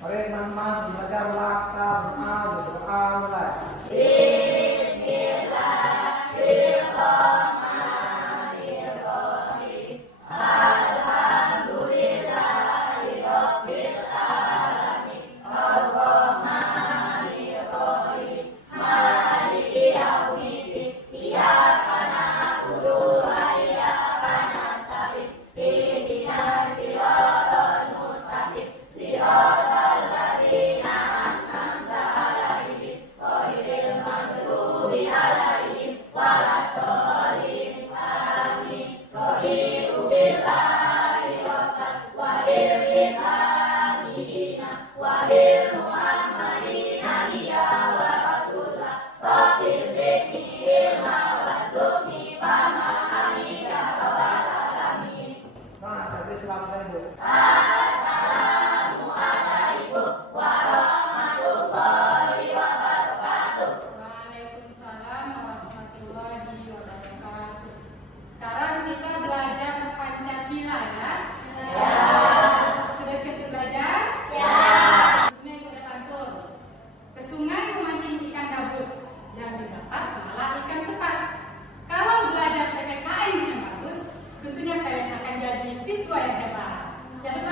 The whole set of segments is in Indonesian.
Mari teman-teman belajar laka berdoa mulai. Waalaikumsalam warahmatullahi wabarakatuh. Sekarang kita belajar Pancasila ya. Sudah siap belajar? Sungai pada pantun. Ke sungai memancing ikan gabus, yang didapat malah ikan sepat. Kalau belajar PPKN dengan bagus, tentunya kalian akan jadi siswa yang hebat. Yang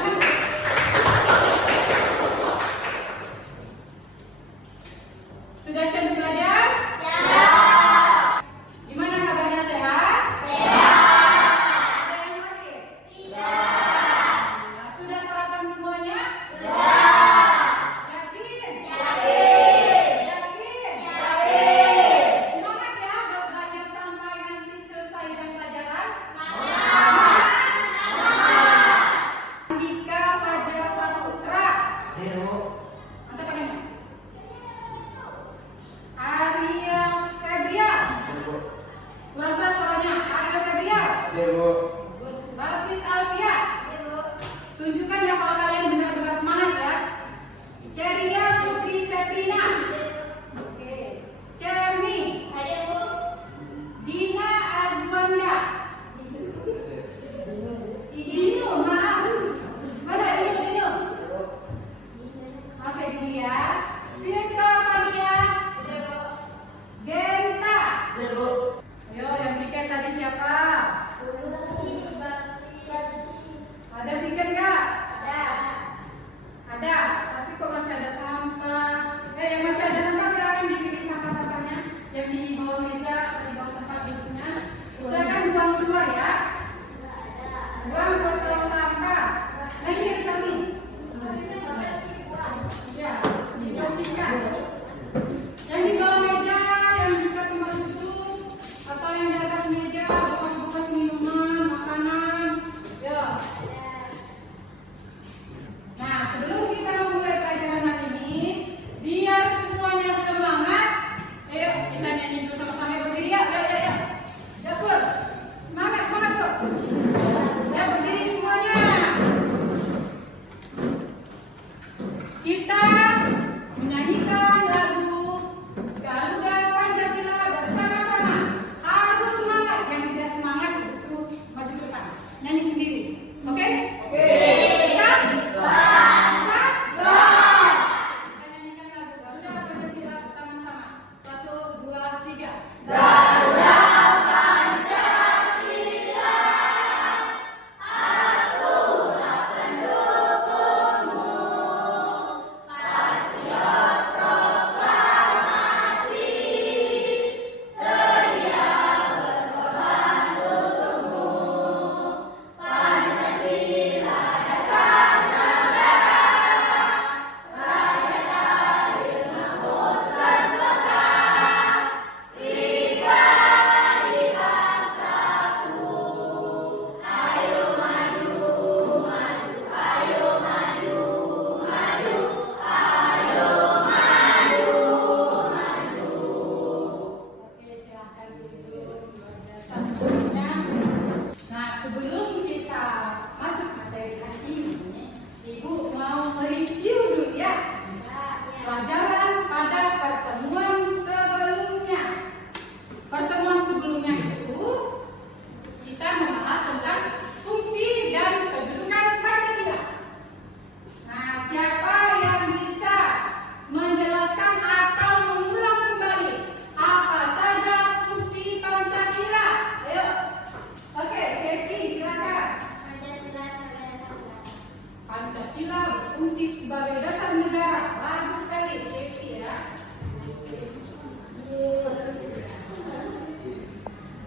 Pancasila berfungsi sebagai dasar negara. Bagus sekali, Devi ya.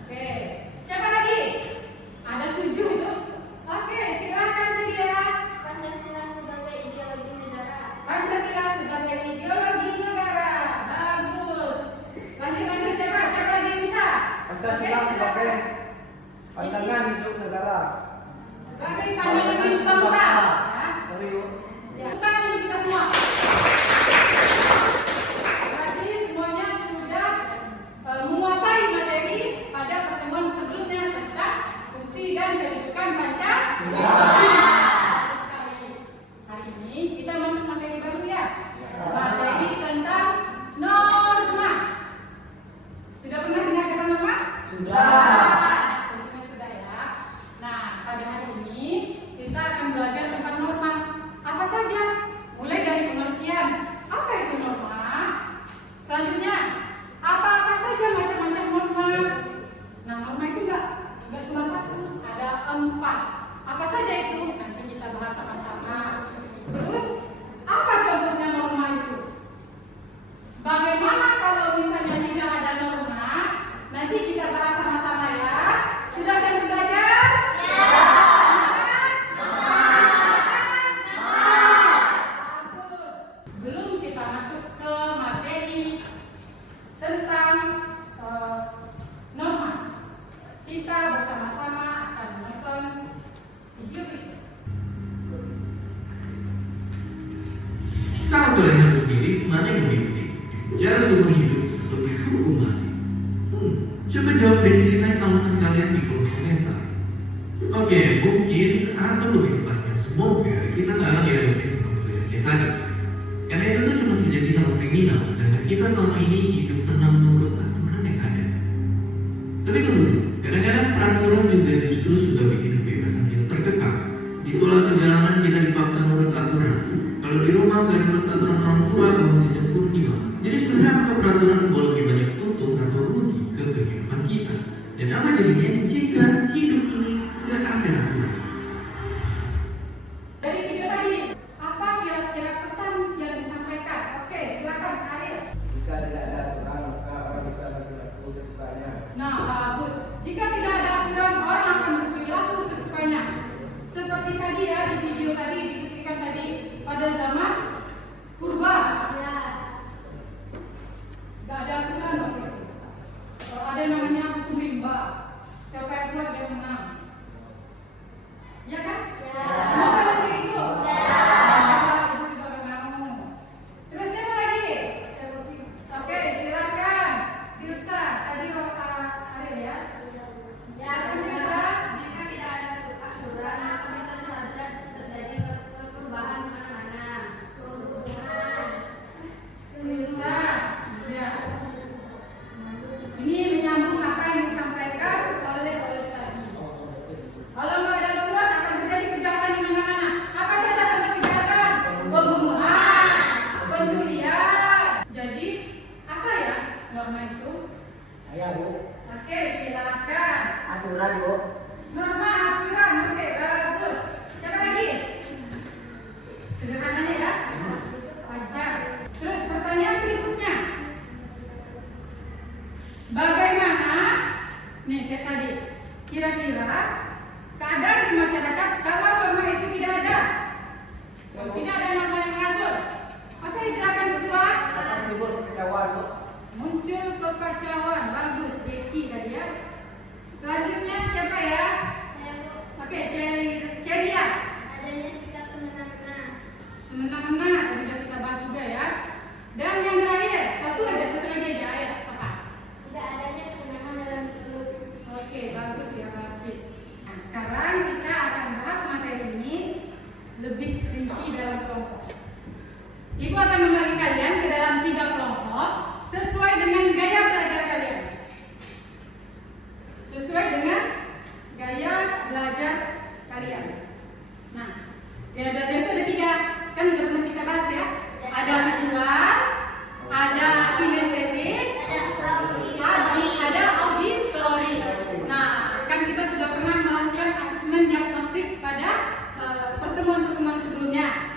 Oke, siapa lagi? Ada 7 itu. Oke, silakan Celia. Pancasila sebagai ideologi negara. Pancasila sebagai ideologi negara. Bagus. Lanjut siapa? Siapa lagi yang bisa? Pancasila Oke, sebagai silakan. pandangan hidup negara. Sebagai pandangan hidup bangsa. Ya. Serius. Ya, tangan dulu kita semua. Berarti semuanya sudah menguasai materi pada pertemuan sebelumnya tentang fungsi dan kedudukan Pancasila. Hari ini kita masuk materi baru ya. Materi tentang norma. Sudah pernah dengar kata norma? Tentunya sudah ya. Nah, pada hari ini kita akan belajar tentang norma. Apa saja? Mulai dari pengertian. Apa itu norma? Selanjutnya, apa-apa saja macam-macam norma. Nah, norma itu enggak cuma satu, ada 4. Apa saja itu? Nanti kita bahas sama-sama. Terus, apa contohnya norma itu? Bagaimana kalau misalnya tidak ada norma? Nanti kita bahas sama-sama ya. Sudah siap belajar? Ya. Sebelum kita masuk ke materi tentang norma, kita bersama-sama akan menonton video berikut. Kalau kalian harus pilih, mana yang lebih penting? Jalan seumur hidup atau dihukum mati? Coba jawab dan ceritain alasan kalian di kolom komentar. Oke, mungkin atau lebih tepatnya semoga kita nggak lagi hadapin sama kebenaran tadi. Karena itu tuh cuma terjadi sama kriminal, sedangkan kita selama ini hidup tenang menurut aturan yang ada. Tapi tunggu dulu, kadang-kadang peraturan juga justru sudah bikin kebebasan kita terkekang. Di sekolah atau jalanan kita dipaksa menurut aturan. Kalau di rumah nggak menurut aturan orang tua, kamu dicampur gimana? Jadi sebenarnya apa peraturan boleh lebih banyak untung atau rugi ke kehidupan kita? Dan apa jadinya jika hidup ini nggak ada aturan? Dari video tadi, apa kira-kira pesan yang disampaikan? Oke, silakan Ariel. Jika tidak ada aturan, maka orang bisa berperilaku sesukanya. Nah, bagus. Jika tidak ada aturan, orang akan berperilaku sesukanya. Seperti tadi ya, di video tadi, diceritakan tadi, pada zaman purba. Ya. Gak ada aturan waktu itu. Ada yang namanya hukum rimba. Siapa yang kuat dia menang. Ya kan? Ya. Mau kalian kayak gitu? Ya. Ibu juga gak mau. Terus siapa lagi? Oke, silakan. Dilsa, tadi Ariel ya. Ya, Dilsa, jika tidak ada aturan, maka bisa saja terjadi perubahan mana-mana. Dilsa, ya. Ini menyambung apa yang disampaikan oleh tadi. Kalau nggak ada aturan akan terjadi kejahatan di mana-mana. Apa saja bentuk kejahatan? Pembunuhan, pencurian. Jadi apa ya norma itu? Saya Bu, Oke, silakan. aturan Bu. Norma aturan, oke bagus. Siapa lagi? Sederhananya ya. Wajar. Terus pertanyaan berikutnya. Bagaimana? Nih kayak tadi. Kira-kira keadaan di masyarakat kalau norma itu tidak ada? Kalau tidak ada norma yang mengatur. Oke, silakan ketua. Akan timbul kekecewaan Bu. Muncul kekacauan. Bagus, Jeki tadi ya. Selanjutnya siapa ya? Saya Bu, Oke, Ceria. adanya sikap semena-mena. Semena-mena tadi sudah kita bahas juga ya. Dan yang terakhir, satu lagi aja. Ayo, apa? Tidak adanya kemenangan dalam hidup. Oke, bagus ya, bagus. Nah, sekarang kita akan bahas materi ini lebih rinci dalam kelompok. Ibu akan membagi kalian ke dalam 3 kelompok sesuai dengan gaya belajar kalian. Sesuai dengan gaya belajar kalian. Nah, gaya belajar itu ada 3. Kan udah pernah kita bahas ya. Ada visual, ada kinestetik, ada auditori. Nah, kan kita sudah pernah melakukan asesmen diagnostik pada pertemuan-pertemuan sebelumnya.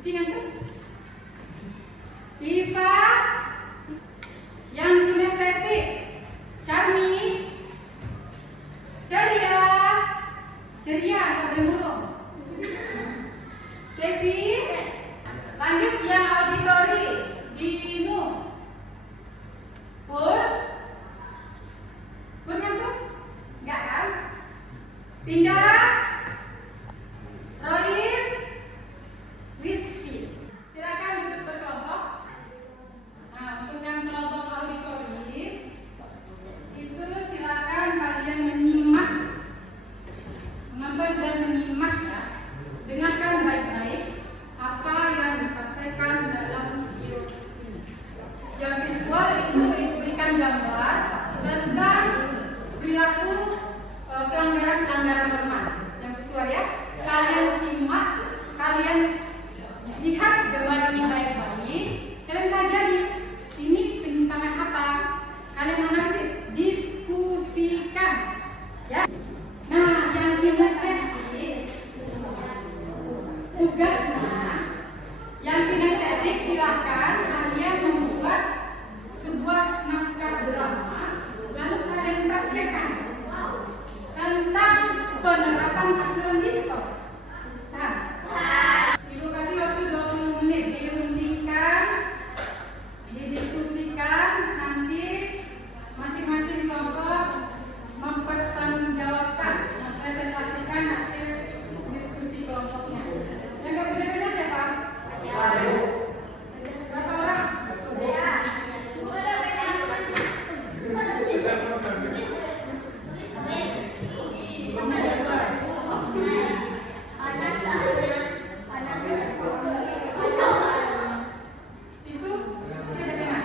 Mesti ngantuk? Diva, yang kinestetik, Charmi, ceria, nggak boleh murung. Devi, lanjut yang auditori, Dinu, Pur ngantuk? Nggak kan? Pindah, Rolis, Rizky. Silakan duduk berkelompok. Nah, untuk yang kelompok auditori itu silakan kalian menyimak, menonton dan menyimak ya. Dengarkan baik-baik apa yang disampaikan dalam video ini. Yang visual itu berikan gambar tentang perilaku pelanggaran norma. Yang visual ya. Kalian simak, kalian lihat gambar ini baik-baik, kalian pelajari ini penyimpangan apa, kalian analisis, diskusikan ya. Nah, yang kinestetik tugasnya, yang kinestetik silakan kalian membuat sebuah naskah drama, lalu kalian praktekkan tentang penerapan aturan diskon. Nah, Ibu kasih waktu 20 menit dirundingkan, didiskusikan, nanti masing-masing kelompok mempertanggungjawabkan, mempresentasikan hasil diskusi kelompoknya. Yang gak beda-beda siapa? Berapa orang? Itu tidak benar.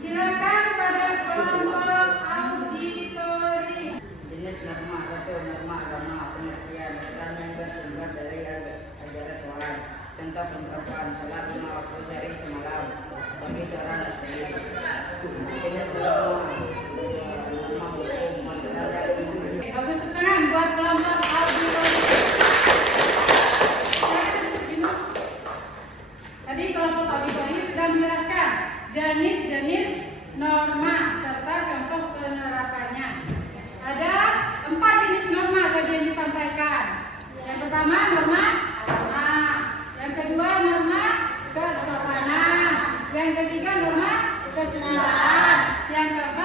Silakan pada kelompok auditori. Jenis norma atau norma agama, pengertian peran yang bersumber dari ajaran Tuhan. Contoh penerapan sholat 5 waktu sehari semalam bagi seorang muslim. Jenis norma hukum material yang mengenai. Bagus tepuk tangan buat kelompok auditori. Tadi kelompok auditori sudah menjelaskan jenis-jenis norma serta contoh penerapannya. Ada 4 jenis norma tadi yang disampaikan. Yang pertama norma agama, yang kedua norma kesopanan, yang ketiga norma kesusilaan, yang keempat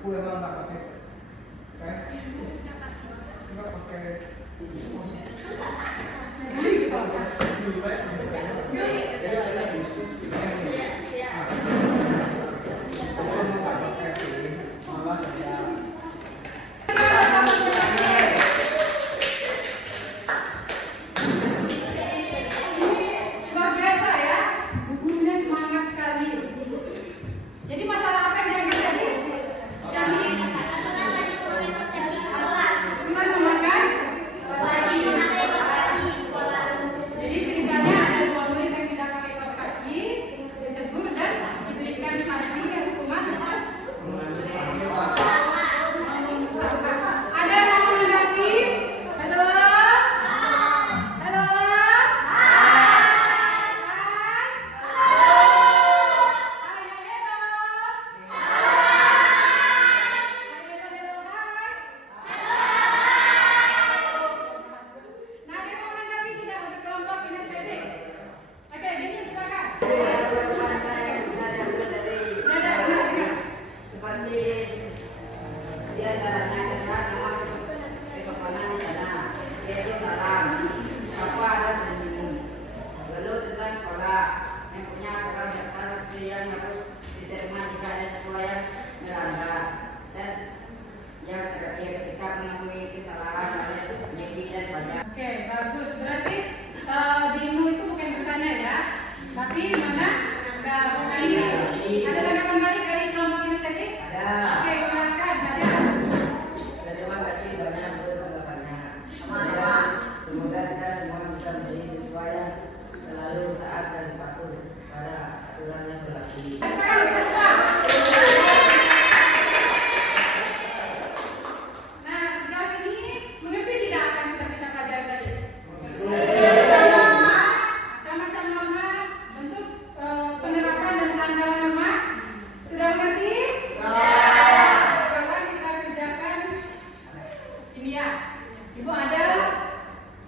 aku emang nggak pakai nggak pakai malah saya Luar biasa ya, gurunya semangat sekali. Jadi masalah apa yang dia tadi? Jadi bulan memakan. Jadi ceritanya ada dua murid yang tidak pakai kaos kaki, ditegur dan diberikan sanksi dan hukuman memusnahkan. Ada yang mau menanggapi? Halo? Halo? Nah, dia mau menanggapi tidak untuk kelompok kinestetik? Oke, jadi silakan. Teman saya yang bisa diambil dari seperti di antaranya adalah nama kesopanan di sana, yaitu salam, apa dan senyum. Lalu tentang sekolah yang punya karakteristik yang harus diterima jika ada sesuatu yang melanggar, dan yang terakhir sikap mengakui kesalahan oleh penyidik dan pajak. Oke, bagus. Berarti dirimu itu bukan bertanya ya, tapi mana? Ada tanggapan balik dari kelompok kinestetik? ada. Oke, silakan. Ada. Terima kasih banyak untuk tanggapannya. Semoga kita semua bisa menjadi siswa yang selalu taat dan patuh pada aturan yang berlaku. Sekarang kita semua. Nah, sejauh ini mengerti tidak apa yang sudah kita pelajari tadi? Macam-macam norma, bentuk penerapan dan pelanggaran norma. Sudah mengerti? Sekarang kita kerjakan ini ya. Ibu ada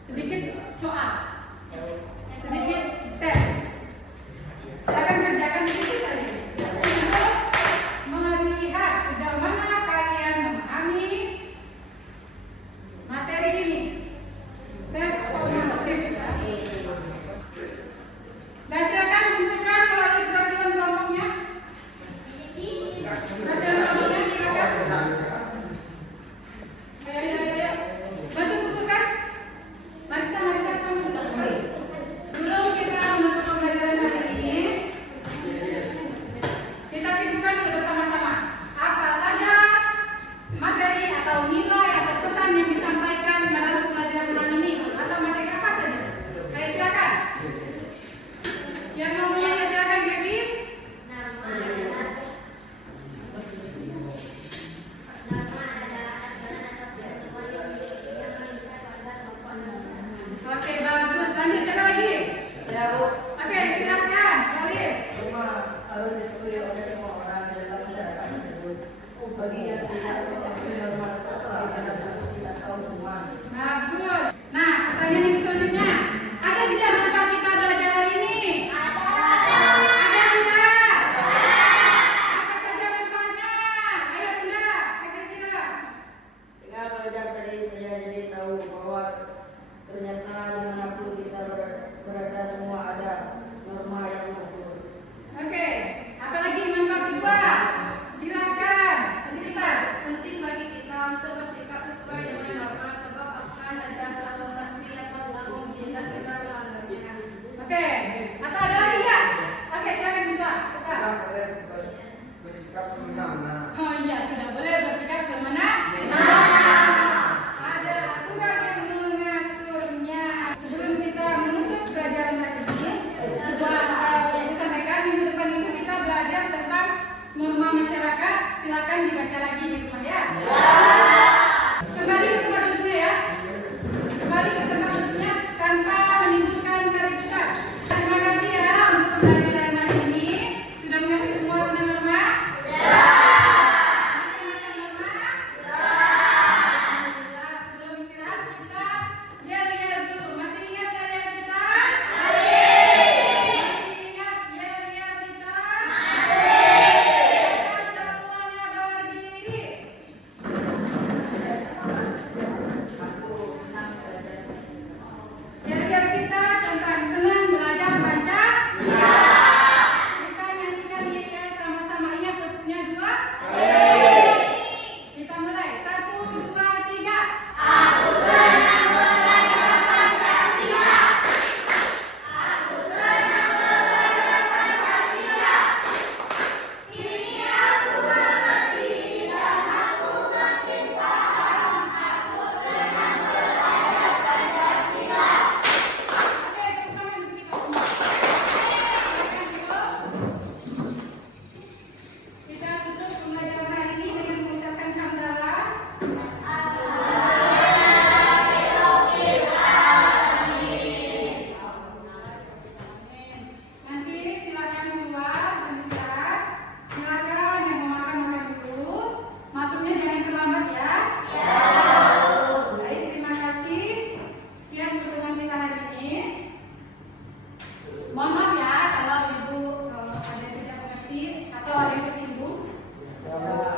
sedikit soal, sedikit tes. Silakan kerjakan sedikit saja untuk melihat sejauh mana kalian memahami materi ini. Tes formatif. Dan silakan kumpulkan melalui perwakilan kelompoknya. Perwakilan kelompoknya silakan. Ayo. Bantu kumpulkan. Marisa, kamu belum kita menutup pembelajaran hari ini. Kita sibukkan dulu bersama-sama. Apa saja materi atau nilai atau pesan yang disampaikan dalam pembelajaran hari ini, atau materi apa saja? Ayo silakan. Yang mau menyanyi silakan, Kevin. Oke, bagus. Lanjut, siapa lagi? Ya, Bu. Oke, silakan. Salih. Semua harus diakui oleh semua orang di dalam masyarakat tersebut. Bagi yang tidak mengetahui norma atau tidak tahu semua. Bagus. Nah, pertanyaan yang selanjutnya. Ada tidak manfaat kita belajar hari ini? Ada tidak? Apa saja manfaatnya? Ayo Bunda, kira-kira. Dengan belajar tadi saya jadi tahu bahwa ternyata dimanapun kita berada semua ada norma yang mengatur. Oke, apalagi manfaat kedua? Silakan. Bisa. Penting bagi kita untuk bersikap sesuai dengan norma sebab akan ada satu sanksi atau hukum jika kita melanggarnya. Oke, atau ada lagi ya? Oke, silakan Bunda. Cepat. Kita boleh bersikap semena-mena. Oh iya, tidak boleh bersikap semena. Ada aturan yang mengaturnya. Sebelum kita menutup pelajaran hari ini, sebuah yang disampaikan minggu depan itu kita belajar tentang norma masyarakat. Silakan dibaca lagi di rumah ya. Kembali ke tempat duduknya ya. Kembali ke tempat duduknya tanpa menimbulkan keributan. Terima kasih ya untuk pembelajaran hari ini. Sudah mengerti semua tentang norma? Macam-macam norma? Alhamdulillah. Sebelum istirahat kita yel-yel dulu. Masih ingat yel-yel kita? Masih ingat yel-yel kita? Semuanya berdiri. Atau ada yang tersinggung? Bahwa